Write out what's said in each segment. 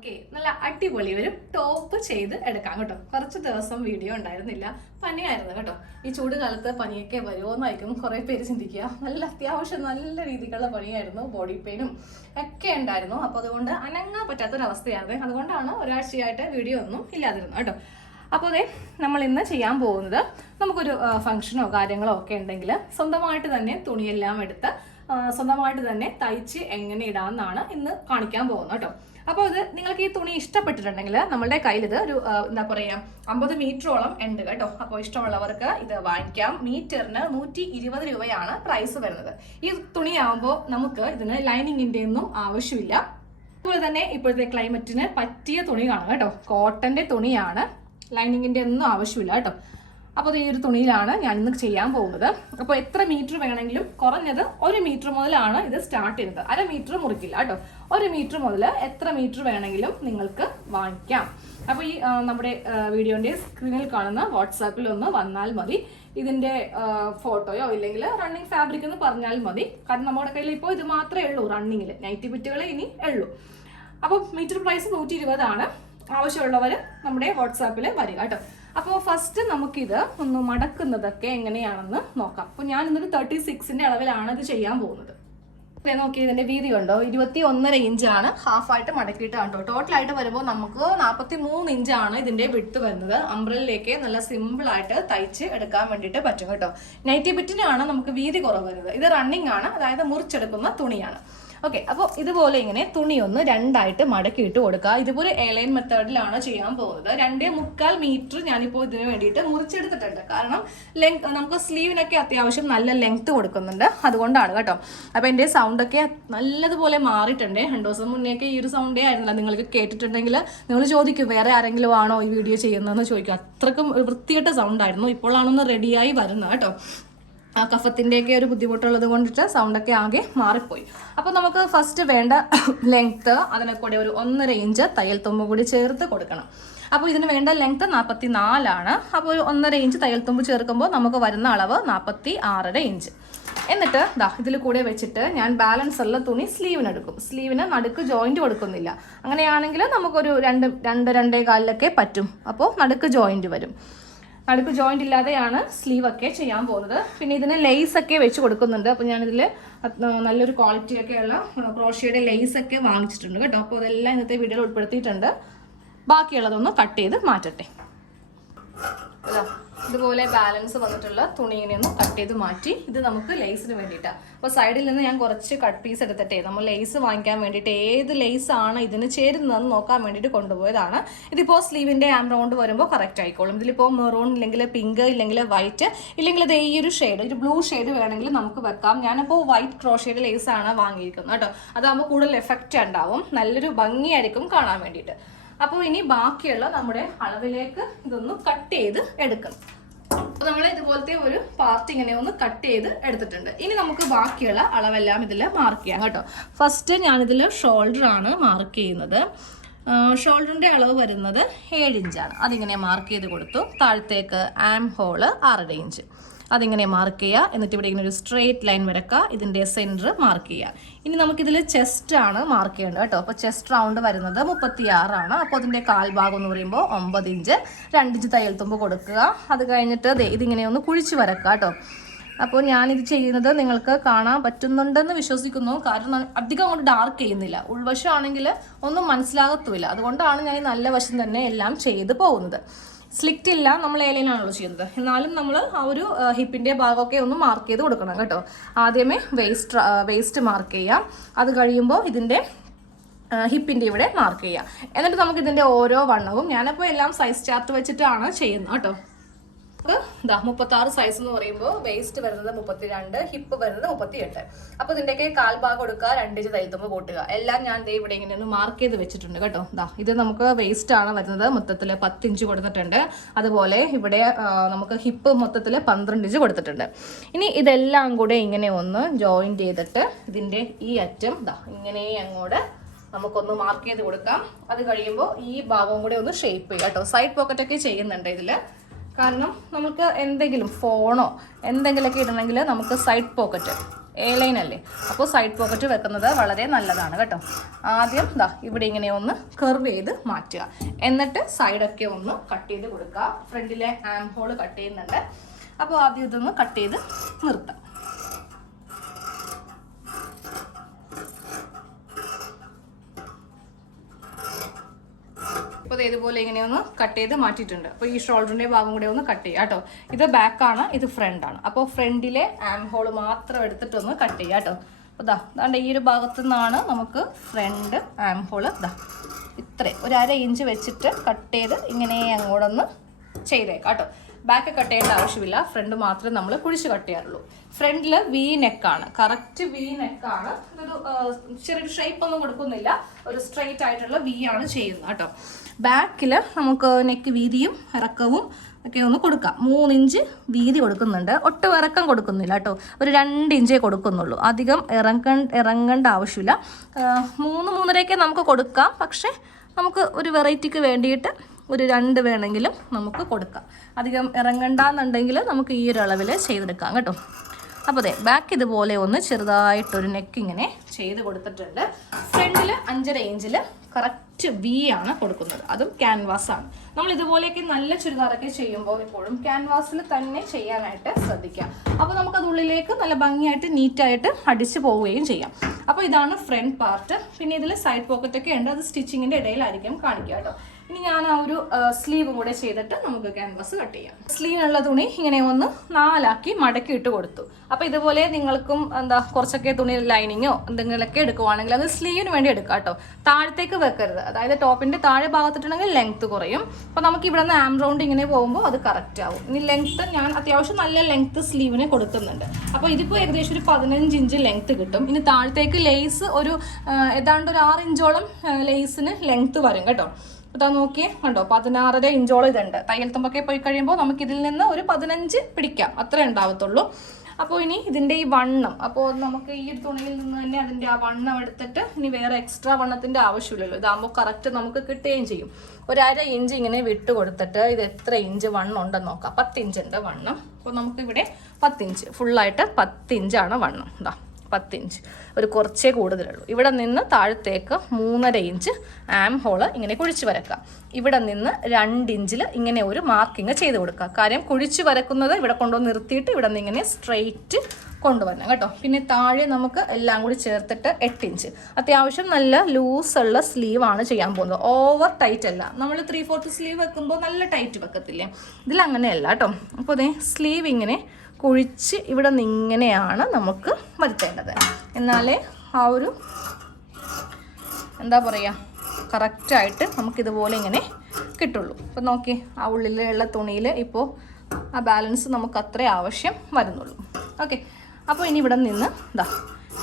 നമുക്ക് നല്ല അടിപൊളി ഒരു ടോപ്പ് ചെയ്ത് എടുക്കാം കേട്ടോ. കുറച്ച് ദിവസം വീഡിയോ ഉണ്ടായിരുന്നില്ല. പനിയായിരുന്നു കേട്ടോ. ഈ ചൂട് കാലത്ത് പനിയൊക്കെ വരുമോന്നായിരിക്കും കുറേ പേര് ചിന്തിക്കുക. നല്ല അത്യാവശ്യം നല്ല രീതിക്കുള്ള പനിയായിരുന്നു ബോഡി പെയിനും ഒക്കെ ഉണ്ടായിരുന്നു. അപ്പോൾ അതുകൊണ്ട് അനങ്ങാൻ പറ്റാത്തൊരവസ്ഥയായിരുന്നു. അതുകൊണ്ടാണ് ഒരാഴ്ചയായിട്ട് വീഡിയോ ഒന്നും ഇല്ലാതിരുന്നു കേട്ടോ. അപ്പോൾ അതെ നമ്മൾ ഇന്ന് ചെയ്യാൻ പോകുന്നത് നമുക്കൊരു ഫംഗ്ഷനോ കാര്യങ്ങളോ ഒക്കെ ഉണ്ടെങ്കിൽ സ്വന്തമായിട്ട് തന്നെ തുണിയെല്ലാം എടുത്ത് സ്വന്തമായിട്ട് തന്നെ തയ്ച്ച് എങ്ങനെ ഇടാമെന്നാണ് ഇന്ന് കാണിക്കാൻ പോകുന്നത് കേട്ടോ. അപ്പോൾ ഇത് നിങ്ങൾക്ക് ഈ തുണി ഇഷ്ടപ്പെട്ടിട്ടുണ്ടെങ്കിൽ നമ്മളുടെ കയ്യിൽ ഇത് ഒരു എന്താ പറയുക അമ്പത് മീറ്ററോളം ഉണ്ട് കേട്ടോ. അപ്പോൾ ഇഷ്ടമുള്ളവർക്ക് ഇത് വാങ്ങിക്കാം. മീറ്ററിന് നൂറ്റി ഇരുപത് രൂപയാണ് പ്രൈസ് വരുന്നത്. ഈ തുണിയാവുമ്പോൾ നമുക്ക് ഇതിന് ലൈനിങ്ങിന്റെ ഒന്നും ആവശ്യമില്ല. അതുപോലെ തന്നെ ഇപ്പോഴത്തെ ക്ലൈമറ്റിന് പറ്റിയ തുണിയാണ് കേട്ടോ. കോട്ടന്റെ തുണിയാണ്. ലൈനിങ്ങിന്റെ ഒന്നും ആവശ്യമില്ല കേട്ടോ. അപ്പോൾ ഈ ഒരു തുണിയിലാണ് ഞാൻ ഇന്ന് ചെയ്യാൻ പോകുന്നത്. അപ്പോൾ എത്ര മീറ്റർ വേണമെങ്കിലും കുറഞ്ഞത് ഒരു മീറ്റർ മുതലാണ് ഇത് സ്റ്റാർട്ട് ചെയ്യുന്നത്. അര മീറ്റർ മുറിക്കില്ല കേട്ടോ. ഒരു മീറ്റർ മുതൽ എത്ര മീറ്റർ വേണമെങ്കിലും നിങ്ങൾക്ക് വാങ്ങിക്കാം. അപ്പോൾ ഈ നമ്മുടെ വീഡിയോന്റെ സ്ക്രീനിൽ കാണുന്ന വാട്സാപ്പിൽ ഒന്ന് വന്നാൽ മതി. ഇതിന്റെ ഫോട്ടോയോ ഇല്ലെങ്കിൽ റണ്ണിങ് ഫാബ്രിക് എന്ന് പറഞ്ഞാൽ മതി. കാരണം നമ്മുടെ കയ്യിൽ ഇപ്പോൾ ഇത് മാത്രമേ ഉള്ളൂ റണ്ണിങ്ങിൽ നൈറ്റി ബിറ്റുകളെ ഇനി ഉള്ളൂ. അപ്പോൾ മീറ്റർ പ്രൈസ് നൂറ്റി ഇരുപതാണ് ആവശ്യമുള്ളവർ നമ്മുടെ വാട്സാപ്പിൽ വരിക കേട്ടോ. അപ്പോൾ ഫസ്റ്റ് നമുക്കിത് ഒന്ന് മടക്കുന്നതൊക്കെ എങ്ങനെയാണെന്ന് നോക്കാം. അപ്പോൾ ഞാൻ ഇന്നൊരു തേർട്ടി സിക്സിന്റെ അളവിലാണ് ഇത് ചെയ്യാൻ പോകുന്നത്. നോക്കി ഇതിന്റെ വീതി ഉണ്ടോ ഇരുപത്തി ഒന്നര ഇഞ്ചാണ് ഹാഫായിട്ട് മടക്കിയിട്ടാണ് കേട്ടോ. ടോട്ടലായിട്ട് വരുമ്പോൾ നമുക്ക് നാൽപ്പത്തി മൂന്ന് ഇഞ്ചാണ് ഇതിന്റെ വിട്ട് വരുന്നത്. അംബ്രലിലേക്ക് നല്ല സിമ്പിൾ ആയിട്ട് തയ്ച്ച് എടുക്കാൻ വേണ്ടിയിട്ട് പറ്റും കേട്ടോ. നൈറ്റി ബിറ്റിനാണ് നമുക്ക് വീതി കുറവ് വരുന്നത്. ഇത് റണ്ണിങ് ആണ്. അതായത് മുറിച്ചെടുക്കുന്ന തുണിയാണ്. ഓക്കെ അപ്പോൾ ഇതുപോലെ ഇങ്ങനെ തുണി ഒന്ന് രണ്ടായിട്ട് മടക്കി ഇട്ട് കൊടുക്കുക. ഇതുപോലെ എലൈൻ മെത്തേഡിലാണ് ചെയ്യാൻ പോകുന്നത്. രണ്ടേ മുക്കാൽ മീറ്റർ ഞാനിപ്പോൾ ഇതിന് വേണ്ടിയിട്ട് മുറിച്ചെടുത്തിട്ടുണ്ട്. കാരണം ലെങ്ത് നമുക്ക് സ്ലീവിനൊക്കെ അത്യാവശ്യം നല്ല ലെങ്ത് കൊടുക്കുന്നുണ്ട്. അതുകൊണ്ടാണ് കേട്ടോ. അപ്പോൾ എന്റെ സൗണ്ടൊക്കെ നല്ലതുപോലെ മാറിയിട്ടുണ്ട്. രണ്ട് ദിവസം മുന്നേയൊക്കെ ഈ ഒരു സൗണ്ടേ ആയിരുന്നില്ല. നിങ്ങൾക്ക് കേട്ടിട്ടുണ്ടെങ്കിൽ നിങ്ങൾ ചോദിക്കും വേറെ ആരെങ്കിലും ആണോ ഈ വീഡിയോ ചെയ്യുന്നതെന്ന് ചോദിക്കും. അത്രക്കും വൃത്തിയിട്ട വൃത്തികെട്ട സൗണ്ട് ആയിരുന്നു. ഇപ്പോഴാണൊന്ന് റെഡിയായി വരുന്നത് കേട്ടോ. കഫത്തിന്റെയൊക്കെ ഒരു ബുദ്ധിമുട്ടുള്ളത് കൊണ്ടിട്ട് സൗണ്ടൊക്കെ ആകെ മാറിപ്പോയി. അപ്പോൾ നമുക്ക് ഫസ്റ്റ് വേണ്ട ലെങ്ത്ത് അതിനെ കൂടെ ഒരു ഒന്നര ഇഞ്ച് തയ്യൽ തുമ്പ് കൂടി ചേർത്ത് കൊടുക്കണം. അപ്പോൾ ഇതിന് വേണ്ട ലെങ്ത്ത് നാൽപ്പത്തി നാലാണ് അപ്പോൾ ഒരു ഒന്നര ഇഞ്ച് തയ്യൽ തുമ്പ് ചേർക്കുമ്പോൾ നമുക്ക് വരുന്ന അളവ് നാൽപ്പത്തി ആറര ഇഞ്ച് എന്നിട്ട് ദാ ഇതിൽ കൂടെ വെച്ചിട്ട് ഞാൻ ബാലൻസ് ഉള്ള തുണി സ്ലീവിന് എടുക്കും. സ്ലീവിന് നടുക്ക് ജോയിന്റ് കൊടുക്കുന്നില്ല. അങ്ങനെയാണെങ്കിൽ നമുക്കൊരു രണ്ട് രണ്ട് രണ്ടേ കാലിലൊക്കെ പറ്റും. അപ്പോൾ നടുക്ക് ജോയിന്റ് വരും. നടുക്ക് ജോയിന്റ് ഇല്ലാതെയാണ് സ്ലീവ് ഒക്കെ ചെയ്യാൻ പോകുന്നത്. പിന്നെ ഇതിന് ലെയ്സ് ഒക്കെ വെച്ച് കൊടുക്കുന്നുണ്ട്. അപ്പോൾ ഞാനിതിൽ നല്ലൊരു ക്വാളിറ്റി ഉള്ള ക്രോഷിയുടെ ലെയ്സ് ഒക്കെ വാങ്ങിച്ചിട്ടുണ്ട് കേട്ടോ. അപ്പോൾ അതെല്ലാം ഇന്നത്തെ വീഡിയോയിൽ ഉൾപ്പെടുത്തിയിട്ടുണ്ട്. ബാക്കിയുള്ളതൊന്ന് കട്ട് ചെയ്ത് മാറ്റട്ടെ. ഇതുപോലെ ബാലൻസ് വന്നിട്ടുള്ള തുണി ഇങ്ങനെ ഒന്ന് കട്ട് ചെയ്ത് മാറ്റി ഇത് നമുക്ക് ലേസിന് വേണ്ടിയിട്ടാണ് അപ്പോൾ സൈഡിൽ നിന്ന് ഞാൻ കുറച്ച് കട്ട് പീസ് എടുത്തിട്ടേ നമ്മൾ ലേസ് വാങ്ങിക്കാൻ വേണ്ടിയിട്ട് ഏത് ലേസ് ആണ് ഇതിന് ചേരുന്നതെന്ന് നോക്കാൻ വേണ്ടിയിട്ട് കൊണ്ടുപോയതാണ്. ഇതിപ്പോൾ സ്ലീവിന്റെ ആം റൗണ്ട് വരുമ്പോൾ കറക്റ്റ് ആയിക്കോളും. ഇതിലിപ്പോൾ മെറൂൺ ഇല്ലെങ്കിൽ പിങ്ക് ഇല്ലെങ്കിൽ വൈറ്റ് ഇല്ലെങ്കിൽ ഇത് ഈ ഒരു ഷെയ്ഡ് ഒരു ബ്ലൂ ഷെയ്ഡ് വേണമെങ്കിൽ നമുക്ക് വെക്കാം. ഞാനിപ്പോൾ വൈറ്റ് ക്രോഷയുടെ ലേസ് ആണ് വാങ്ങിയിരിക്കുന്നത് കേട്ടോ. അതാകുമ്പോൾ കൂടുതൽ എഫക്റ്റ് ഉണ്ടാവും. നല്ലൊരു ഭംഗിയായിരിക്കും കാണാൻ വേണ്ടിയിട്ട്. അപ്പോൾ ഇനി ബാക്കിയുള്ള നമ്മുടെ അളവിലേക്ക് ഇതൊന്ന് കട്ട് ചെയ്ത് എടുക്കണം. അപ്പോൾ നമ്മൾ ഇതുപോലത്തെ ഒരു പാർട്ട് ഇങ്ങനെ ഒന്ന് കട്ട് ചെയ്ത് എടുത്തിട്ടുണ്ട്. ഇനി നമുക്ക് ബാക്കിയുള്ള അളവെല്ലാം ഇതിൽ മാർക്ക് ചെയ്യാം കേട്ടോ. ഫസ്റ്റ് ഞാനിതിൽ ഷോൾഡർ ആണ് മാർക്ക് ചെയ്യുന്നത്. ഷോൾഡറിന്റെ അളവ് വരുന്നത് ഏഴ് ഇഞ്ചാണ്. അതിങ്ങനെ മാർക്ക് ചെയ്ത് കൊടുത്തു. താഴത്തേക്ക് ആം ഹോൾ ആറര ഇഞ്ച് അതിങ്ങനെ മാർക്ക് ചെയ്യുക. എന്നിട്ട് ഇവിടെ ഇങ്ങനെ ഒരു സ്ട്രെയിറ്റ് ലൈൻ വരക്കുക. ഇതിന്റെ സെന്റർ മാർക്ക് ചെയ്യുക. ഇനി നമുക്കിതിൽ ചെസ്റ്റ് ആണ് മാർക്ക് ചെയ്യേണ്ടത് കേട്ടോ. അപ്പോൾ ചെസ്റ്റ് റൗണ്ട് വരുന്നത് മുപ്പത്തി ആറാണ് അപ്പോൾ അതിന്റെ കാൽഭാഗം എന്ന് പറയുമ്പോൾ ഒമ്പത് ഇഞ്ച്. രണ്ട് ഇഞ്ച് തയ്യൽ തുമ്പ് കൊടുക്കുക. അത് കഴിഞ്ഞിട്ട് ഇതിങ്ങനെ ഒന്ന് കുഴിച്ച് വരക്കുക കേട്ടോ. അപ്പോൾ ഞാനിത് ചെയ്യുന്നത് നിങ്ങൾക്ക് കാണാൻ പറ്റുന്നുണ്ടെന്ന് വിശ്വസിക്കുന്നു. കാരണം അധികം അങ്ങോട്ട് ഡാർക്ക് ചെയ്യുന്നില്ല. ഉൾവശമാണെങ്കിൽ ഒന്നും മനസ്സിലാകത്തുമില്ല. അതുകൊണ്ടാണ് ഞാൻ ഈ നല്ല വശം തന്നെ എല്ലാം ചെയ്ത് പോകുന്നത്. സ്ലിക്റ്റ് ഇല്ല നമ്മൾ ഏലൈനാണല്ലോ ചെയ്യുന്നത്. എന്നാലും നമ്മൾ ആ ഒരു ഹിപ്പിന്റെ ഭാഗമൊക്കെ ഒന്ന് മാർക്ക് ചെയ്ത് കൊടുക്കണം കേട്ടോ. ആദ്യമേ വേസ്റ്റ് വേസ്റ്റ് മാർക്ക് ചെയ്യാം അത് കഴിയുമ്പോൾ ഇതിന്റെ ഹിപ്പിന്റെ ഇവിടെ മാർക്ക് ചെയ്യാം എന്നിട്ട് നമുക്ക് ഇതിന്റെ ഓരോ വണ്ണവും ഞാനപ്പോൾ എല്ലാം സൈസ് ചാർട്ട് വെച്ചിട്ടാണ് ചെയ്യുന്നത് കേട്ടോ. ഇതാ മുപ്പത്തി ആറ് സൈസ് എന്ന് പറയുമ്പോൾ വേസ്റ്റ് വരുന്നത് മുപ്പത്തി രണ്ട് ഹിപ്പ് വരുന്നത് മുപ്പത്തി എട്ട് അപ്പോൾ ഇതിന്റെയൊക്കെ കാൽഭാഗം കൊടുക്കുക രണ്ടിഞ്ച് തയ്യത്തുമ്പ് കൂട്ടുക. എല്ലാം ഞാൻ ദേ ഇവിടെ ഇങ്ങനെ ഒന്ന് മാർക്ക് ചെയ്ത് വെച്ചിട്ടുണ്ട് കേട്ടോ. ദാ ഇത് നമുക്ക് വേസ്റ്റ് ആണ് വരുന്നത്. മൊത്തത്തിൽ പത്ത് ഇഞ്ച് കൊടുത്തിട്ടുണ്ട്. അതുപോലെ ഇവിടെ നമുക്ക് ഹിപ്പ് മൊത്തത്തിൽ പന്ത്രണ്ട് ഇഞ്ച് കൊടുത്തിട്ടുണ്ട്. ഇനി ഇതെല്ലാം കൂടെ ഇങ്ങനെ ഒന്ന് ജോയിന്റ് ചെയ്തിട്ട് ഇതിന്റെ ഈ അറ്റം ദാ ഇങ്ങനെ അങ്ങോട്ട് നമുക്കൊന്ന് മാർക്ക് ചെയ്ത് കൊടുക്കാം. അത് കഴിയുമ്പോൾ ഈ ഭാഗവും കൂടെ ഒന്ന് ഷേപ്പ് ചെയ്യാം കേട്ടോ. സൈഡ് പോക്കറ്റൊക്കെ ചെയ്യുന്നുണ്ട് ഇതിൽ കാരണം നമുക്ക് എന്തെങ്കിലും ഫോണോ എന്തെങ്കിലുമൊക്കെ ഇടണമെങ്കിൽ നമുക്ക് സൈഡ് പോക്കറ്റ് എ ലൈൻ അല്ലേ? അപ്പോൾ സൈഡ് പോക്കറ്റ് വെക്കുന്നത് വളരെ നല്ലതാണ് കേട്ടോ. ആദ്യം ദാ ഇവിടെ ഇങ്ങനെ ഒന്ന് കർവ് ചെയ്ത് മാറ്റുക. എന്നിട്ട് സൈഡൊക്കെ ഒന്ന് കട്ട് ചെയ്ത് കൊടുക്കുക. ഫ്രണ്ടിലെ ആം ഹോൾ കട്ട് ചെയ്യുന്നുണ്ട്. അപ്പോൾ ആദ്യം ഇതൊന്ന് കട്ട് ചെയ്ത് നിർത്താം. അപ്പോൾ ഇതേപോലെ ഇങ്ങനെ ഒന്ന് കട്ട് ചെയ്ത് മാറ്റിയിട്ടുണ്ട്. അപ്പോൾ ഈ ഷോൾഡറിന്റെ ഭാഗം കൂടെ ഒന്ന് കട്ട് ചെയ്യുക കേട്ടോ. ഇത് ആണ് ഇത് ഫ്രണ്ട് ആണ്. അപ്പോൾ ഫ്രണ്ടിലെ ആം ഹോൾ മാത്രം എടുത്തിട്ടൊന്ന് കട്ട് ചെയ്യുക കേട്ടോ. അപ്പോൾ ദാ ദാണ്ട് ഈ ഒരു ഭാഗത്തു നിന്നാണ് നമുക്ക് ഫ്രണ്ട് ആം ഹോൾ ദാ ഇത്രയും ഒരു അര ഇഞ്ച് വെച്ചിട്ട് കട്ട് ചെയ്ത് ഇങ്ങനെ അങ്ങോട്ടൊന്ന് ചെയ്തേക്കാം കേട്ടോ. ബാക്ക് കട്ട് ചെയ്യേണ്ട ആവശ്യമില്ല. ഫ്രണ്ട് മാത്രമേ നമ്മൾ കുഴിച്ച് കട്ട് ചെയ്യാറുള്ളൂ. ഫ്രണ്ടിൽ വി നെക്കാണ് കറക്റ്റ് വി നെക്കാണ് ഇതൊരു ചെറിയൊരു ഷേപ്പ് ഒന്നും കൊടുക്കുന്നില്ല. ഒരു സ്ട്രെയിറ്റ് ആയിട്ടുള്ള വി ആണ് ചെയ്യുന്നത് കേട്ടോ. ബാക്കിൽ നമുക്ക് നെക്ക് വീതിയും ഇറക്കവും ഒക്കെ ഒന്ന് കൊടുക്കാം. മൂന്നിഞ്ച് വീതി കൊടുക്കുന്നുണ്ട്. ഒട്ടും ഇറക്കം കൊടുക്കുന്നില്ല കേട്ടോ. ഒരു രണ്ട് ഇഞ്ചേ കൊടുക്കുന്നുള്ളൂ. അധികം ഇറങ്ങ ഇറങ്ങേണ്ട ആവശ്യമില്ല. മൂന്ന് മൂന്നരയൊക്കെ നമുക്ക് കൊടുക്കാം. പക്ഷേ നമുക്ക് ഒരു വെറൈറ്റിക്ക് വേണ്ടിയിട്ട് ഒരു രണ്ട് വേണമെങ്കിലും നമുക്ക് കൊടുക്കാം. അധികം ഇറങ്ങണ്ടെന്നുണ്ടെങ്കിൽ നമുക്ക് ഈ ഒരു അളവിൽ ചെയ്തെടുക്കാം കേട്ടോ. അപ്പോൾ അതെ ബാക്ക് ഇതുപോലെ ഒന്ന് ചെറുതായിട്ടൊരു നെക്ക് ഇങ്ങനെ ചെയ്ത് കൊടുത്തിട്ടുണ്ട്. ഫ്രണ്ടിൽ അഞ്ചര ഇഞ്ചിൽ കറക്റ്റ് വി ആണ് കൊടുക്കുന്നത്. അതും ക്യാൻവാസ് ആണ്. നമ്മൾ ഇതുപോലെയൊക്കെ നല്ല ചുരിദാറൊക്കെ ചെയ്യുമ്പോൾ എപ്പോഴും ക്യാൻവാസിൽ തന്നെ ചെയ്യാനായിട്ട് ശ്രദ്ധിക്കാം അപ്പോൾ നമുക്കത് ഉള്ളിലേക്ക് നല്ല ഭംഗിയായിട്ട് നീറ്റായിട്ട് അടിച്ച് പോവുകയും ചെയ്യാം. അപ്പോൾ ഇതാണ് ഫ്രണ്ട് പാർട്ട് പിന്നെ ഇതിൽ സൈഡ് പോക്കറ്റൊക്കെ ഉണ്ട്. അത് സ്റ്റിച്ചിങ്ങിന്റെ ഇടയിലായിരിക്കും കാണിക്കുക കേട്ടോ. ഇനി ഞാൻ ആ ഒരു സ്ലീവ് കൂടെ ചെയ്തിട്ട് നമുക്ക് ക്യാൻവാസ് കട്ട് ചെയ്യാം. സ്ലീവിനുള്ള തുണി ഇങ്ങനെ ഒന്ന് നാലാക്കി മടക്കി ഇട്ട് കൊടുത്തു. അപ്പോൾ ഇതുപോലെ നിങ്ങൾക്കും എന്താ കുറച്ചൊക്കെ തുണി ലൈനിങ്ങോ എന്തെങ്കിലുമൊക്കെ എടുക്കുവാണെങ്കിൽ അത് സ്ലീവിന് വേണ്ടി എടുക്കാം കേട്ടോ. താഴത്തേക്ക് വെക്കരുത്. അതായത് ടോപ്പിന്റെ താഴെ ഭാഗത്തിട്ടുണ്ടെങ്കിൽ ലെങ്ത്ത് കുറയും. അപ്പോൾ നമുക്ക് ഇവിടെ നിന്ന് ആം റൗണ്ട് ഇങ്ങനെ പോകുമ്പോൾ അത് കറക്റ്റ് ആവും. ഇനി ലെങ്ത്ത് ഞാൻ അത്യാവശ്യം നല്ല ലെങ്ത്ത് സ്ലീവിന് കൊടുക്കുന്നുണ്ട്. അപ്പോൾ ഇതിപ്പോൾ ഏകദേശം ഒരു പതിനഞ്ച് ഇഞ്ച് ലെങ്ത്ത് കിട്ടും. ഇനി താഴത്തേക്ക് ലേസ് ഒരു ഏതാണ്ട് ഒരു ആറ് ഇഞ്ചോളം ലേസിന് ലെങ്ത്ത് വരും കേട്ടോ. ഇതാ നോക്കിയേ കണ്ടോ? പതിനാറര ഇഞ്ചോളം ഇതുണ്ട്. തയ്യൽ തുമ്പൊക്കെ പോയി കഴിയുമ്പോൾ നമുക്ക് ഇതിൽ നിന്ന് ഒരു പതിനഞ്ച് പിടിക്കാം. അത്രേ ഉണ്ടാവത്തുള്ളൂ. അപ്പോൾ ഇനി ഇതിന്റെ ഈ വണ്ണം അപ്പോൾ നമുക്ക് ഈ തുണിയിൽ നിന്ന് തന്നെ അതിന്റെ ആ വണ്ണം എടുത്തിട്ട് ഇനി വേറെ എക്സ്ട്രാ വണ്ണത്തിന്റെ ആവശ്യമില്ലല്ലോ. ഇതാകുമ്പോൾ കറക്റ്റ് നമുക്ക് കിട്ടുകയും ചെയ്യും. ഒരര ഇഞ്ച് ഇങ്ങനെ വിട്ട് കൊടുത്തിട്ട് ഇത് എത്ര ഇഞ്ച് വണ്ണം ഉണ്ടെന്ന് നോക്കാം. പത്ത് ഇഞ്ച് ഉണ്ട് വണ്ണം. അപ്പോൾ നമുക്കിവിടെ പത്തിഞ്ച് ഫുള്ളായിട്ട് പത്തിഞ്ചാണ് വണ്ണം. ഇതാ പത്തിഞ്ച്. ഒരു കുറച്ചേ കൂടുതലുള്ളൂ. ഇവിടെ നിന്ന് താഴത്തേക്ക് മൂന്നര ഇഞ്ച് ആം ഹോൾ ഇങ്ങനെ കുഴിച്ചു വരക്കാം. ഇവിടെ നിന്ന് രണ്ട് ഇഞ്ചിൽ ഇങ്ങനെ ഒരു മാർക്കിങ് ചെയ്ത് കൊടുക്കുക കാര്യം കുഴിച്ചു വരക്കുന്നത് ഇവിടെ കൊണ്ടുവന്ന് നിർത്തിയിട്ട് ഇവിടെ നിന്ന് ഇങ്ങനെ സ്ട്രെയിറ്റ് കൊണ്ടുവരണം കേട്ടോ. പിന്നെ താഴെ നമുക്ക് എല്ലാം കൂടി ചേർത്തിട്ട് എട്ട് ഇഞ്ച് അത്യാവശ്യം നല്ല ലൂസ് ഉള്ള സ്ലീവ് ആണ് ചെയ്യാൻ പോകുന്നത്. ഓവർ ടൈറ്റ് അല്ല. നമ്മൾ ത്രീ ഫോർത്ത് സ്ലീവ് വെക്കുമ്പോൾ നല്ല ടൈറ്റ് വെക്കത്തില്ലേ? ഇതിൽ അങ്ങനെയല്ല കേട്ടോ. അപ്പോൾ അതേ സ്ലീവ് ഇങ്ങനെ കുഴിച്ച് ഇവിടെ നിന്ന് ഇങ്ങനെയാണ് നമുക്ക് വരുത്തേണ്ടത്. എന്നാലേ ആ ഒരു എന്താ പറയുക കറക്റ്റായിട്ട് നമുക്കിതുപോലെ ഇങ്ങനെ കിട്ടുള്ളൂ. അപ്പം നോക്കി ആ ഉള്ളിലുള്ള തുണിയിൽ ഇപ്പോൾ ആ ബാലൻസ് നമുക്ക് അത്രേ ആവശ്യം വരുന്നുള്ളൂ. ഓക്കെ അപ്പോൾ ഇനി ഇവിടെ നിന്ന് ഇതാ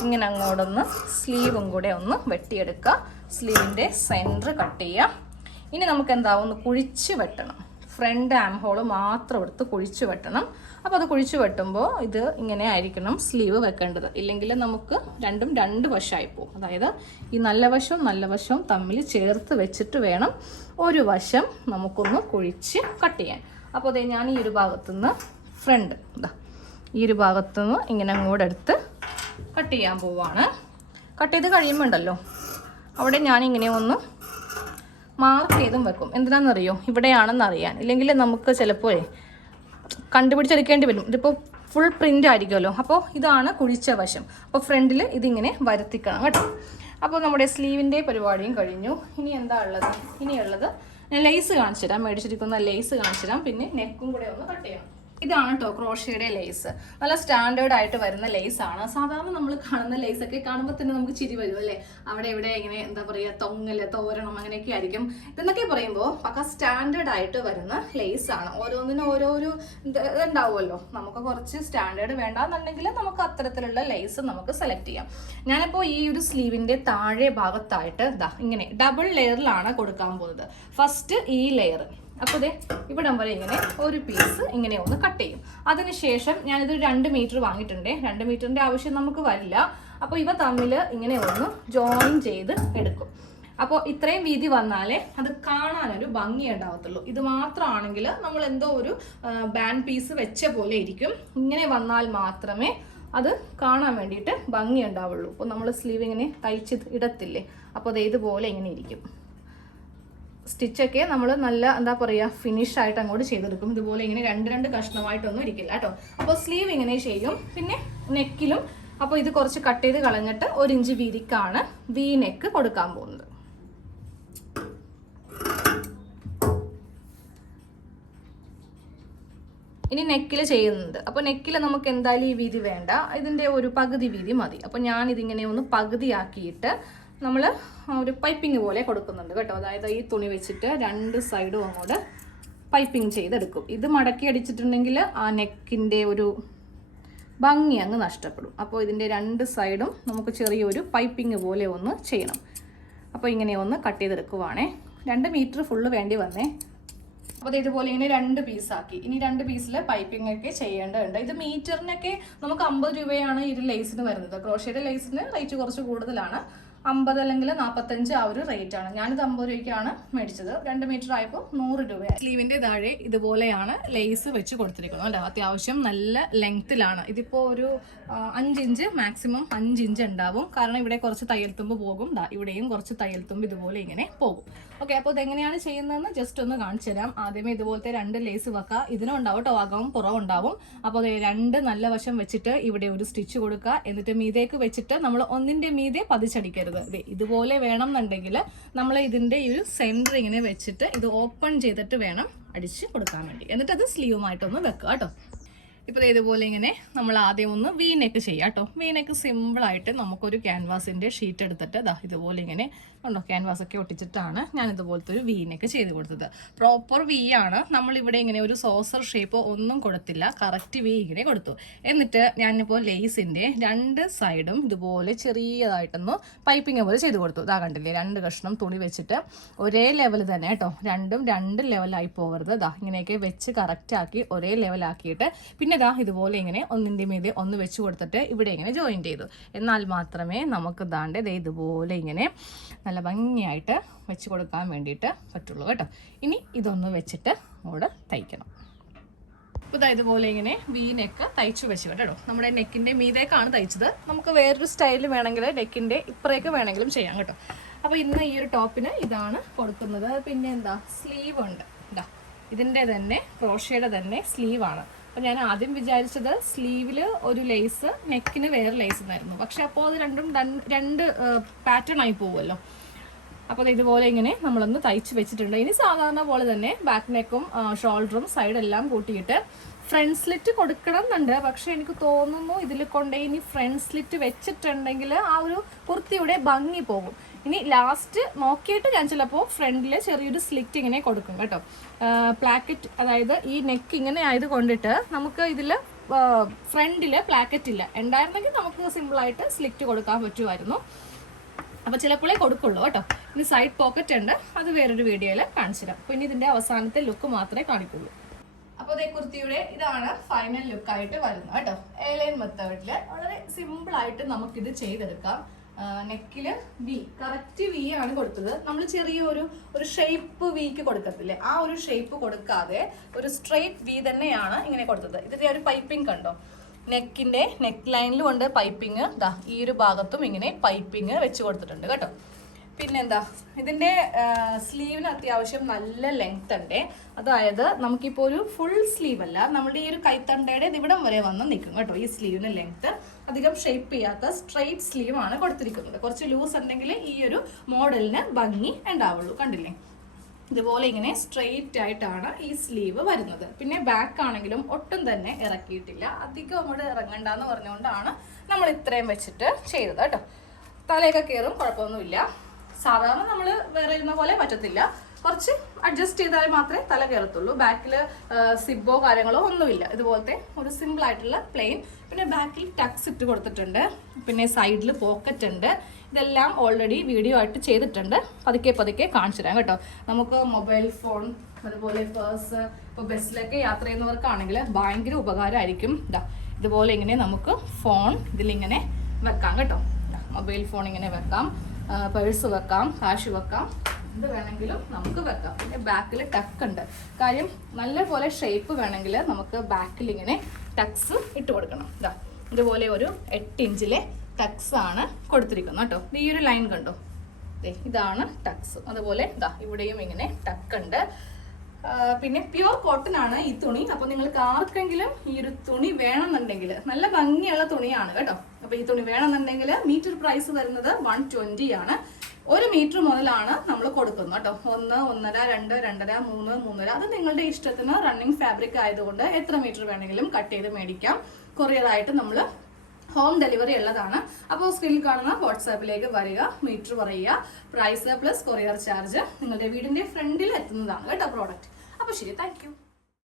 ഇങ്ങനെ അങ്ങോട്ടൊന്ന് സ്ലീവും കൂടെ ഒന്ന് വെട്ടിയെടുക്കുക. സ്ലീവിന്റെ സെന്റർ കട്ട് ചെയ്യുക ഇനി നമുക്ക് എന്താവും ഒന്ന് കുഴിച്ച് വെട്ടണം. ഫ്രണ്ട് ആം ഹോൾ മാത്രം എടുത്ത് കുഴിച്ചു വെട്ടണം. അപ്പോൾ അത് കുഴിച്ചു വെട്ടുമ്പോൾ ഇത് ഇങ്ങനെ ആയിരിക്കണം സ്ലീവ് വെക്കേണ്ടത്. ഇല്ലെങ്കിൽ നമുക്ക് രണ്ടും രണ്ട് വശമായി പോകും. അതായത് ഈ നല്ല വശവും നല്ല വശവും തമ്മിൽ ചേർത്ത് വെച്ചിട്ട് വേണം ഒരു വശം നമുക്കൊന്ന് കുഴിച്ച് കട്ട് ചെയ്യാൻ. അപ്പോൾ അതേ ഞാൻ ഈ ഒരു ഭാഗത്തുനിന്ന് ഫ്രണ്ട് ഇതാ ഈ ഒരു ഭാഗത്തുനിന്ന് ഇങ്ങനെ അങ്ങോട്ട് എടുത്ത് കട്ട് ചെയ്യാൻ പോവാണ്. കട്ട് ചെയ്ത് കഴിയുമ്പോണ്ടല്ലോ അവിടെ ഞാനിങ്ങനെ ഒന്ന് മാർക്ക് ചെയ്തും വെക്കും. എന്തിനാണെന്നറിയോ? ഇവിടെയാണെന്ന് അറിയാൻ ഇല്ലെങ്കിൽ നമുക്ക് ചിലപ്പോൾ കണ്ടുപിടിച്ചെടുക്കേണ്ടി വരും. ഇതിപ്പോൾ ഫുൾ പ്രിന്റ് ആയിരിക്കുമല്ലോ. അപ്പോൾ ഇതാണ് കുഴിച്ച വശം. അപ്പോൾ ഫ്രണ്ടിൽ ഇതിങ്ങനെ വരുത്തിക്കണം കേട്ടോ. അപ്പോൾ നമ്മുടെ സ്ലീവിന്റെ പരിപാടിയും കഴിഞ്ഞു. ഇനി എന്താ ഉള്ളത്? ഇനിയുള്ളത് ഞാൻ ലേസ് കാണിച്ചു തരാം മേടിച്ചിരിക്കുന്ന ലേസ് കാണിച്ചു തരാം പിന്നെ നെക്കും കൂടെ ഒന്ന് കട്ട് ചെയ്യണം. ഇതാണ് കേട്ടോ ക്രോഷയുടെ ലേസ്. നല്ല സ്റ്റാൻഡേർഡ് ആയിട്ട് വരുന്ന ലേസ് ആണ്. സാധാരണ നമ്മൾ കാണുന്ന ലേസ് ഒക്കെ കാണുമ്പോൾ തന്നെ നമുക്ക് ചിരി വരും അല്ലേ? അവിടെ ഇവിടെ ഇങ്ങനെ എന്താ പറയുക തൊങ്ങൽ തോരണം അങ്ങനെയൊക്കെ ആയിരിക്കും. ഇതെന്നൊക്കെ പറയുമ്പോൾ പക്ക സ്റ്റാൻഡേർഡ് ആയിട്ട് വരുന്ന ലേസ് ആണ്. ഓരോന്നിനും ഓരോരോ ഇതുണ്ടാവുമല്ലോ. നമുക്ക് കുറച്ച് സ്റ്റാൻഡേർഡ് വേണ്ടാന്നുണ്ടെങ്കിൽ നമുക്ക് അത്തരത്തിലുള്ള ലേസ് നമുക്ക് സെലക്ട് ചെയ്യാം. ഞാനിപ്പോൾ ഈ ഒരു സ്ലീവിന്റെ താഴെ ഭാഗത്തായിട്ട് ഇതാ ഇങ്ങനെ ഡബിൾ ലെയറിലാണ് കൊടുക്കാൻ പോകുന്നത്. ഫസ്റ്റ് ഈ ലെയർ അപ്പോൾ ദേ ഇവിടം വരെ ഇങ്ങനെ ഒരു പീസ് ഇങ്ങനെ ഒന്ന് കട്ട് ചെയ്യും. അതിനുശേഷം ഞാനിത് രണ്ട് മീറ്റർ വാങ്ങിയിട്ടുണ്ട്. രണ്ട് മീറ്ററിന്റെ ആവശ്യം നമുക്ക് വരില്ല. അപ്പോൾ ഇവ തമ്മിൽ ഇങ്ങനെ ഒന്ന് ജോയിൻ ചെയ്ത് എടുക്കും. അപ്പോൾ ഇത്രയും വീതി വന്നാലേ അത് കാണാനൊരു ഭംഗി ഉണ്ടാവത്തുള്ളൂ. ഇത് മാത്രമാണെങ്കിൽ നമ്മൾ എന്തോ ഒരു ബാൻഡ് പീസ് വെച്ച പോലെ ഇരിക്കും. ഇങ്ങനെ വന്നാൽ മാത്രമേ അത് കാണാൻ വേണ്ടിയിട്ട് ഭംഗി ഉണ്ടാവുള്ളൂ. അപ്പോൾ നമ്മൾ സ്ലീവ് ഇങ്ങനെ തയ്ച്ച് ഇടത്തില്ലേ? അപ്പോൾ അത് ഇതുപോലെ ഇങ്ങനെ ഇരിക്കും. സ്റ്റിച്ചൊക്കെ നമ്മൾ നല്ല എന്താ പറയുക ഫിനിഷ് ആയിട്ട് അങ്ങോട്ട് ചെയ്തെടുക്കും. ഇതുപോലെ ഇങ്ങനെ രണ്ട് രണ്ട് കഷ്ണമായിട്ടൊന്നും ഇരിക്കില്ല കേട്ടോ. അപ്പോൾ സ്ലീവ് ഇങ്ങനെ ചെയ്യും. പിന്നെ നെക്കിലും അപ്പോൾ ഇത് കുറച്ച് കട്ട് ചെയ്ത് കളഞ്ഞിട്ട് ഒരു ഇഞ്ച് വീതിക്കാണ് വി നെക്ക് കൊടുക്കാൻ പോകുന്നത്. ഇനി നെക്കിൽ ചെയ്യുന്നത് അപ്പോൾ നെക്കിൽ നമുക്ക് എന്തായാലും ഈ വീതി വേണ്ട. ഇതിന്റെ ഒരു പകുതി വീതി മതി. അപ്പോൾ ഞാൻ ഇതിങ്ങനെ ഒന്ന് പകുതിയാക്കിയിട്ട് നമ്മൾ ഒരു പൈപ്പിംഗ് പോലെ കൊടുക്കുന്നുണ്ട് കേട്ടോ. അതായത് ഈ തുണി വെച്ചിട്ട് രണ്ട് സൈഡും അങ്ങോട്ട് പൈപ്പിംഗ് ചെയ്തെടുക്കും. ഇത് മടക്കി അടിച്ചിട്ടുണ്ടെങ്കിൽ ആ നെക്കിന്റെ ഒരു ഭംഗി അങ്ങ് നഷ്ടപ്പെടും. അപ്പോൾ ഇതിന്റെ രണ്ട് സൈഡും നമുക്ക് ചെറിയൊരു പൈപ്പിംഗ് പോലെ ഒന്ന് ചെയ്യണം. അപ്പോൾ ഇങ്ങനെ ഒന്ന് കട്ട് ചെയ്തെടുക്കുവാണേ. രണ്ട് മീറ്റർ ഫുള്ള് വേണ്ടി വന്നേ. അപ്പോൾ ഇതുപോലെ ഇങ്ങനെ രണ്ട് പീസാക്കി ഇനി രണ്ട് പീസിൽ പൈപ്പിംഗ് ഒക്കെ ചെയ്യേണ്ടതുണ്ട്. ഇത് മീറ്ററിനൊക്കെ നമുക്ക് അമ്പത് രൂപയാണ് ഈ ലേസിന് വരുന്നത്. ക്രോഷയുടെ ലേസിന് റേറ്റ് കുറച്ച് കൂടുതലാണ്. അമ്പത് അല്ലെങ്കിൽ നാൽപ്പത്തഞ്ച് ആ ഒരു റേറ്റ് ആണ്. ഞാനിത് അമ്പത് രൂപയ്ക്കാണ് മേടിച്ചത്. രണ്ട് മീറ്റർ ആയപ്പോൾ നൂറ് രൂപയാണ് സ്ലീവിന്റെ താഴെ ഇതുപോലെയാണ് ലേസ് വെച്ച് കൊടുത്തിരിക്കുന്നത് അല്ലേ അത്യാവശ്യം നല്ല ലെങ്ത്തിലാണ് ഇതിപ്പോൾ ഒരു അഞ്ചിഞ്ച് മാക്സിമം അഞ്ച് ഇഞ്ച് ഉണ്ടാവും. കാരണം ഇവിടെ കുറച്ച് തയ്യൽത്തുമ്പ് പോകും. ഇവിടെയും കുറച്ച് തയ്യൽത്തുമ്പ് ഇതുപോലെ ഇങ്ങനെ പോകും. ഓക്കെ അപ്പോൾ ഇതെങ്ങനെയാണ് ചെയ്യുന്നതെന്ന് ജസ്റ്റ് ഒന്ന് കാണിച്ചു തരാം. ആദ്യമേ ഇതുപോലത്തെ രണ്ട് ലേസ് വെക്കുക ഇതിനും ഉണ്ടാവും കേട്ടോ അകവും പുറവും ഉണ്ടാവും. അപ്പോൾ രണ്ട് നല്ല വശം വെച്ചിട്ട് ഇവിടെ ഒരു സ്റ്റിച്ച് കൊടുക്കുക എന്നിട്ട് മീതേക്ക് വെച്ചിട്ട് നമ്മൾ ഒന്നിന്റെ മീതെ പതിച്ചടിക്കരുത്. ദേ ഇതുപോലെ വേണം എന്നുണ്ടെങ്കിൽ നമ്മൾ ഇതിന്റെ ഈ ഒരു ഇങ്ങനെ വെച്ചിട്ട് ഇത് ഓപ്പൺ ചെയ്തിട്ട് വേണം അടിച്ച് കൊടുക്കാൻ വേണ്ടി. എന്നിട്ട് അത് സ്ലീവുമായിട്ടൊന്ന് വെക്കുക കേട്ടോ. ഇപ്പോൾ ഇതുപോലെ ഇങ്ങനെ നമ്മൾ ആദ്യം ഒന്ന് വി നെക്ക് ചെയ്യാം കേട്ടോ. വി നെക്ക് സിമ്പിളായിട്ട് നമുക്കൊരു ക്യാൻവാസിന്റെ ഷീറ്റ് എടുത്തിട്ട് ദാ ഇതുപോലെ ഇങ്ങനെ ഉണ്ടോ? ക്യാൻവാസ് ഒക്കെ ഒട്ടിച്ചിട്ടാണ് ഞാൻ ഇതുപോലത്തെ ഒരു വി നെക്ക് ചെയ്ത് കൊടുത്തത്. പ്രോപ്പർ വി ആണ്. നമ്മളിവിടെ ഇങ്ങനെ ഒരു സോസർ ഷേപ്പ് ഒന്നും കൊടുത്തില്ല. കറക്റ്റ് വി ഇങ്ങനെ കൊടുത്തു. എന്നിട്ട് ഞാനിപ്പോൾ ലേസിന്റെ രണ്ട് സൈഡും ഇതുപോലെ ചെറിയതായിട്ടൊന്ന് പൈപ്പിംഗ് പോലെ ചെയ്ത് കൊടുത്തു. ഇതാ കണ്ടില്ലേ? രണ്ട് കഷ്ണം തുണി വെച്ചിട്ട് ഒരേ ലെവൽ തന്നെ കേട്ടോ. രണ്ടും രണ്ട് ലെവലായി പോകരുത് ഇതാ ഇങ്ങനെയൊക്കെ വെച്ച് കറക്റ്റ് ആക്കി ഒരേ ലെവലാക്കിയിട്ട് പിന്നെ ഇതാ ഇതുപോലെ ഇങ്ങനെ ഒന്നിന്റെ മീതെ ഒന്ന് വെച്ച് കൊടുത്തിട്ട് ഇവിടെ ഇങ്ങനെ ജോയിൻ ചെയ്തു. എന്നാൽ മാത്രമേ നമുക്ക് ദാണ്ട് ദേ ഇതുപോലെ ഇങ്ങനെ നല്ല ഭംഗിയായിട്ട് വെച്ച് കൊടുക്കാൻ വേണ്ടിയിട്ട് പറ്റുള്ളൂ കേട്ടോ. ഇനി ഇതൊന്ന് വെച്ചിട്ട് അങ്ങോട്ട് തയ്ക്കണം. ഇതാ ഇതുപോലെ ഇങ്ങനെ വി നെക്ക് തയ്ച്ചു വെച്ചു കേട്ടോ. നമ്മുടെ നെക്കിന്റെ മീതേക്കാണ് തയ്ച്ചത്. നമുക്ക് വേറൊരു സ്റ്റൈൽ വേണമെങ്കിൽ നെക്കിന്റെ ഇപ്പറേക്ക് വേണമെങ്കിലും ചെയ്യാം കേട്ടോ. അപ്പോൾ ഇന്ന് ഈ ഒരു ടോപ്പിന് ഇതാണ് കൊടുക്കുന്നത്. പിന്നെ എന്താ? സ്ലീവ് ഉണ്ട്. ഇതാ ഇതിന്റെ തന്നെ ക്രോഷയുടെ തന്നെ സ്ലീവാണ് അപ്പോൾ ഞാൻ ആദ്യം വിചാരിച്ചത് സ്ലീവിൽ ഒരു ലേസ് നെക്കിന് വേറെ ലേസ് എന്നായിരുന്നു. പക്ഷെ അപ്പോൾ അത് രണ്ടും രണ്ട് പാറ്റേൺ ആയി പോകുമല്ലോ അപ്പോൾ ഇതുപോലെ ഇങ്ങനെ നമ്മളൊന്ന് തയ്ച്ച് വെച്ചിട്ടുണ്ട്. ഇനി സാധാരണ പോലെ തന്നെ ബാക്ക് നെക്കും ഷോൾഡറും സൈഡെല്ലാം കൂട്ടിയിട്ട് ഫ്രണ്ട് സ്ലിറ്റ് കൊടുക്കണം എന്നുണ്ട്. പക്ഷെ എനിക്ക് തോന്നുന്നു ഇതിൽ കൊണ്ടേ ഇനി ഫ്രണ്ട് സ്ലിറ്റ് വെച്ചിട്ടുണ്ടെങ്കിൽ ആ ഒരു കുർത്തിയുടെ ഭംഗി പോകും. ഇനി ലാസ്റ്റ് നോക്കിയിട്ട് ഞാൻ ചിലപ്പോൾ ഫ്രണ്ടിൽ ചെറിയൊരു സ്ലിറ്റ് ഇങ്ങനെ കൊടുക്കും കേട്ടോ. പ്ലാക്കറ്റ് അതായത് ഈ നെക്ക് ഇങ്ങനെ ആയത് കൊണ്ടിട്ട് നമുക്ക് ഇതിൽ ഫ്രണ്ടിൽ പ്ലാക്കറ്റ് ഇല്ല. ഉണ്ടായിരുന്നെങ്കിൽ നമുക്ക് സിമ്പിളായിട്ട് സ്ലിറ്റ് കൊടുക്കാൻ പറ്റുമായിരുന്നു. അപ്പോൾ ചിലപ്പോഴേ കൊടുക്കുള്ളൂ കേട്ടോ. ഇനി സൈഡ് പോക്കറ്റ് ഉണ്ട്. അത് വേറൊരു വീഡിയോയിൽ കാണിച്ചുതരാം. അപ്പോൾ ഇനി ഇതിന്റെ അവസാനത്തെ ലുക്ക് മാത്രമേ കാണിക്കുള്ളൂ. അപ്പോൾ അതേ കുർത്തിയുടെ ഇതാണ് ഫൈനൽ ലുക്കായിട്ട് വരുന്നത് കേട്ടോ. എയർലൈൻ മെത്തേഡിൽ വളരെ സിമ്പിളായിട്ട് നമുക്കിത് ചെയ്തെടുക്കാം. നെക്കിൽ വി കറക്റ്റ് വി ആണ് കൊടുത്തത്. നമ്മൾ ചെറിയ ഒരു ഒരു ഷേപ്പ് വിക്ക് കൊടുക്കത്തില്ലേ? ആ ഒരു ഷേപ്പ് കൊടുക്കാതെ ഒരു സ്ട്രെയിറ്റ് വി തന്നെയാണ് ഇങ്ങനെ കൊടുത്തത്. ഇതിന്റെ ഒരു പൈപ്പിംഗ് കണ്ടോ? നെക്കിന്റെ നെക്ക് ലൈനിലും ഉണ്ട് പൈപ്പിംഗ് ദാ ഈ ഒരു ഭാഗത്തും ഇങ്ങനെ പൈപ്പിംഗ് വെച്ച് കൊടുത്തിട്ടുണ്ട് കേട്ടോ. പിന്നെന്താ ഇതിന്റെ സ്ലീവിന് അത്യാവശ്യം നല്ല ലെങ്ത് ഉണ്ട്. അതായത് നമുക്കിപ്പോൾ ഒരു ഫുൾ സ്ലീവ് അല്ല നമ്മുടെ ഈ ഒരു കൈത്തണ്ടയുടെ ഇവിടം വരെ വന്ന് നിൽക്കും കേട്ടോ ഈ സ്ലീവിന് ലെങ്ത് അധികം ഷേപ്പ് ചെയ്യാത്ത സ്ട്രെയിറ്റ് സ്ലീവ് ആണ് കൊടുത്തിരിക്കുന്നത്. കുറച്ച് ലൂസ് ഉണ്ടെങ്കിൽ ഈ ഒരു മോഡലിന് ഭംഗി ഉണ്ടാവുള്ളൂ കണ്ടില്ലേ? ഇതുപോലെ ഇങ്ങനെ സ്ട്രെയിറ്റ് ആയിട്ടാണ് ഈ സ്ലീവ് വരുന്നത്. പിന്നെ ബാക്ക് ആണെങ്കിലും ഒട്ടും തന്നെ ഇറക്കിയിട്ടില്ല. അധികം അങ്ങോട്ട് ഇറങ്ങണ്ടെന്ന് പറഞ്ഞുകൊണ്ടാണ് നമ്മൾ ഇത്രയും വെച്ചിട്ട് ചെയ്തത് കേട്ടോ. തലയൊക്കെ കയറും കുഴപ്പമൊന്നുമില്ല. സാധാരണ നമ്മൾ വേറെ ഇരുന്ന പോലെ പറ്റത്തില്ല. കുറച്ച് അഡ്ജസ്റ്റ് ചെയ്താൽ മാത്രമേ തല കയറത്തുള്ളൂ. ബാക്കിൽ സിബോ കാര്യങ്ങളോ ഒന്നുമില്ല. ഇതുപോലത്തെ ഒരു സിമ്പിൾ ആയിട്ടുള്ള പ്ലെയിൻ പിന്നെ ബാക്കിൽ ടക്സ് ഇട്ട് കൊടുത്തിട്ടുണ്ട്. പിന്നെ സൈഡിൽ പോക്കറ്റ് ഉണ്ട്. ഇതെല്ലാം ഓൾറെഡി വീഡിയോ ആയിട്ട് ചെയ്തിട്ടുണ്ട്. പതുക്കെ പതുക്കെ കാണിച്ചു തരാം കേട്ടോ. നമുക്ക് മൊബൈൽ ഫോൺ അതുപോലെ പേഴ്സ് ഇപ്പോൾ ബസ്സിലൊക്കെ യാത്ര ചെയ്യുന്നവർക്കാണെങ്കിൽ ഭയങ്കര ഉപകാരമായിരിക്കും. ഇതാ ഇതുപോലെ ഇങ്ങനെ നമുക്ക് ഫോൺ ഇതിലിങ്ങനെ വെക്കാം കേട്ടോ. മൊബൈൽ ഫോൺ ഇങ്ങനെ വെക്കാം. പേഴ്സ് വെക്കാം കാശ് വെക്കാം. എന്ത് വേണമെങ്കിലും നമുക്ക് വെക്കാം. പിന്നെ ബാക്കിൽ ടക്ക് ഉണ്ട്. കാര്യം നല്ലപോലെ ഷേപ്പ് വേണമെങ്കിൽ നമുക്ക് ബാക്കിൽ ഇങ്ങനെ ടക്സ് ഇട്ട് കൊടുക്കണം. ഇതാ ഇതുപോലെ ഒരു എട്ട് ഇഞ്ചിലെ ടക്സ് ആണ് കൊടുത്തിരിക്കുന്നത് കേട്ടോ. ഈ ഒരു ലൈൻ കണ്ടോ? ഇതാണ് ടക്സ് അതുപോലെ ഇതാ ഇവിടെയും ഇങ്ങനെ ടക്ക് ഉണ്ട്. പിന്നെ പ്യുവർ കോട്ടൺ ആണ് ഈ തുണി. അപ്പൊ നിങ്ങൾക്ക് ആർക്കെങ്കിലും ഈ ഒരു തുണി വേണമെന്നുണ്ടെങ്കിൽ നല്ല ഭംഗിയുള്ള തുണിയാണ് കേട്ടോ. അപ്പൊ ഈ തുണി വേണമെന്നുണ്ടെങ്കിൽ മീറ്റർ പ്രൈസ് വരുന്നത് വൺ ട്വന്റി ആണ്. ഒരു മീറ്റർ മുതലാണ് നമ്മൾ കൊടുക്കുന്നത് കേട്ടോ. ഒന്ന് ഒന്നര രണ്ട് രണ്ടര മൂന്ന് മൂന്നര. അത് നിങ്ങളുടെ ഇഷ്ടത്തിന് റണ്ണിങ് ഫാബ്രിക് ആയതുകൊണ്ട് എത്ര മീറ്റർ വേണമെങ്കിലും കട്ട് ചെയ്ത് മേടിക്കാം. കൊറിയറായിട്ട് നമ്മൾ ഹോം ഡെലിവറി ഉള്ളതാണ്. അപ്പോൾ സ്ക്രീനിൽ കാണുന്ന വാട്സാപ്പിലേക്ക് വരിക മീറ്റർ പറയുക പ്രൈസ് പ്ലസ് കൊറിയർ ചാർജ് നിങ്ങളുടെ വീടിന്റെ ഫ്രണ്ടിൽ എത്തുന്നതാണ് കേട്ടോ പ്രോഡക്റ്റ് അപ്പോൾ ശരി താങ്ക്